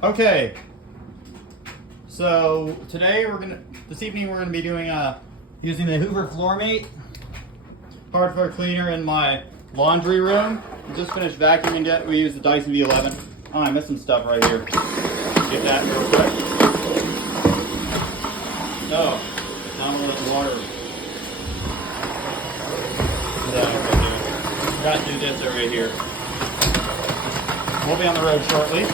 Okay, so this evening we're gonna be doing using the Hoover FloorMate hard floor cleaner in my laundry room. I just finished vacuuming it. We use the Dyson V11. Oh, I missed some stuff right here. Get that real quick. No, not a little water. Got to do this right here. We'll be on the road shortly.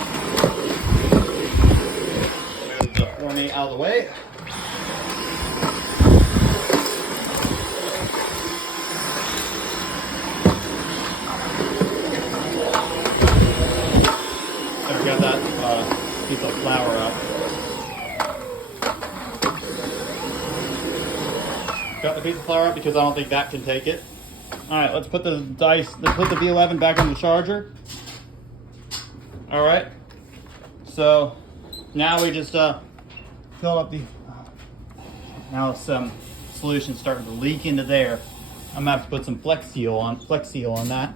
Move the FloorMate out of the way. There, got that piece of flour up. Got the piece of flour up because I don't think that can take it. All right, let's put the V11 back on the charger. All right, so now we just fill up now some solution starting to leak into there. I'm gonna have to put some Flex Seal on that.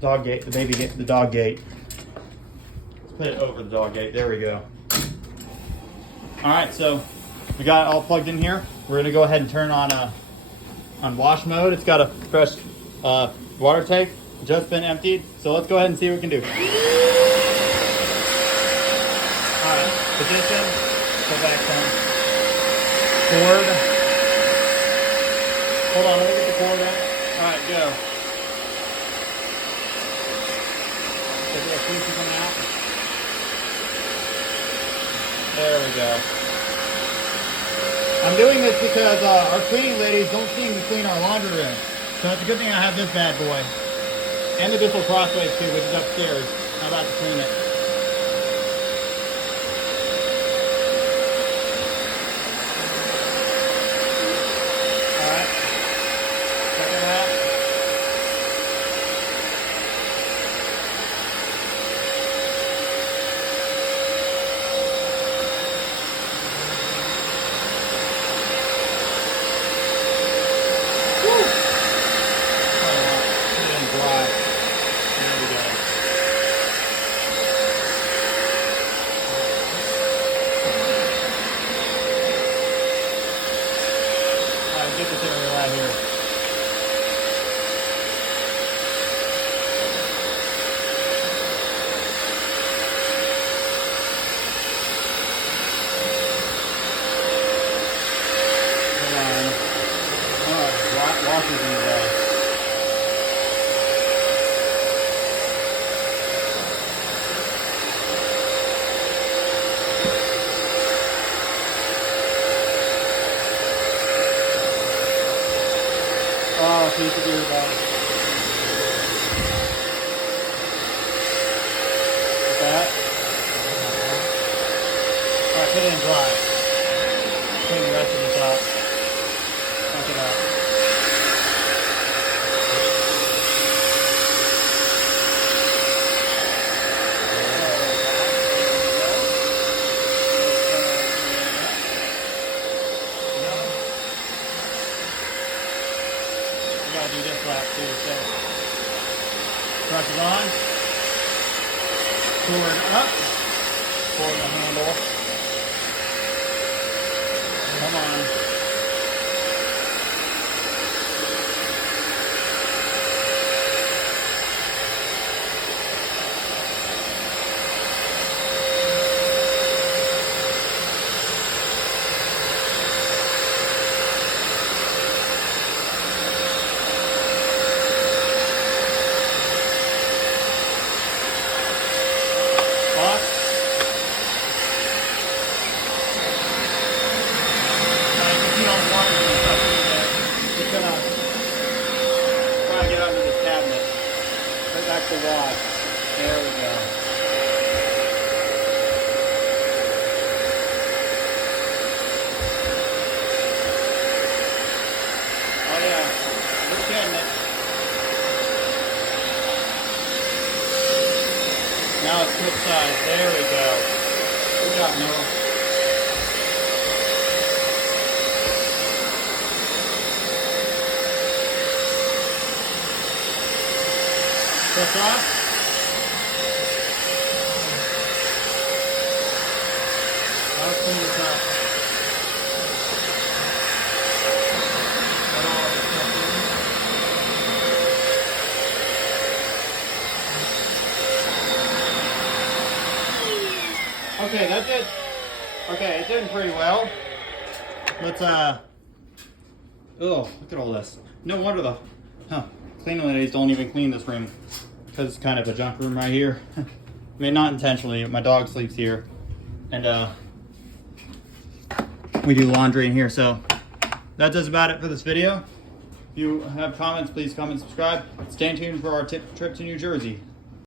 Dog gate, the dog gate. Let's put it over the dog gate. There we go. All right, so we got it all plugged in here. We're gonna go ahead and turn on wash mode. It's got a fresh water tank, just been emptied. So let's go ahead and see what we can do. All right, position, go back down. Cord. Hold on, let me get the cord out. All right, go. Coming out. There we go. I'm doing this because our cleaning ladies don't seem to clean our laundry room. So it's a good thing I have this bad boy. And the Bissell Crossways too, which is upstairs. I'm about to clean it. Alright. Check it out. Get this area right here. Washes in the way. Oh, piece of beer bottle. Like that. Alright, put it in dry. Clean the rest of this out. Knock it out. Do this lap too, so press it on, cord up, cord the handle, come on. Back to wash. There we go. Oh yeah, we're getting it. Now it's switch sides. There we go. Good job, Noah. Press off. Let's clean this up. Let all this stuff in. Okay, that's it. Okay, it's in pretty well. Let's oh, look at all this. No wonder the cleaning ladies don't even clean this room, because it's kind of a junk room right here. I mean, not intentionally. My dog sleeps here, and we do laundry in here. So that does about it for this video. If you have comments, please comment and subscribe. Stay tuned for our trip to New Jersey.